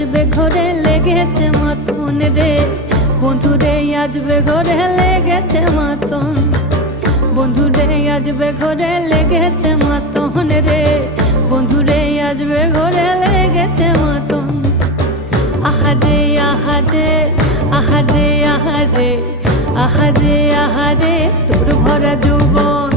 আজবে ঘরে লেগেছে মতন রে, বন্ধুরে আজবে ঘরে লেগেছে মতন, বন্ধুরে আজবে ঘরে লেগেছে মতন রে, বন্ধুরে আজবে ঘরে লেগেছে মতন। আহারে আহারে আহারে আহারে আহারে আহারে তোর ভরা যৌবন,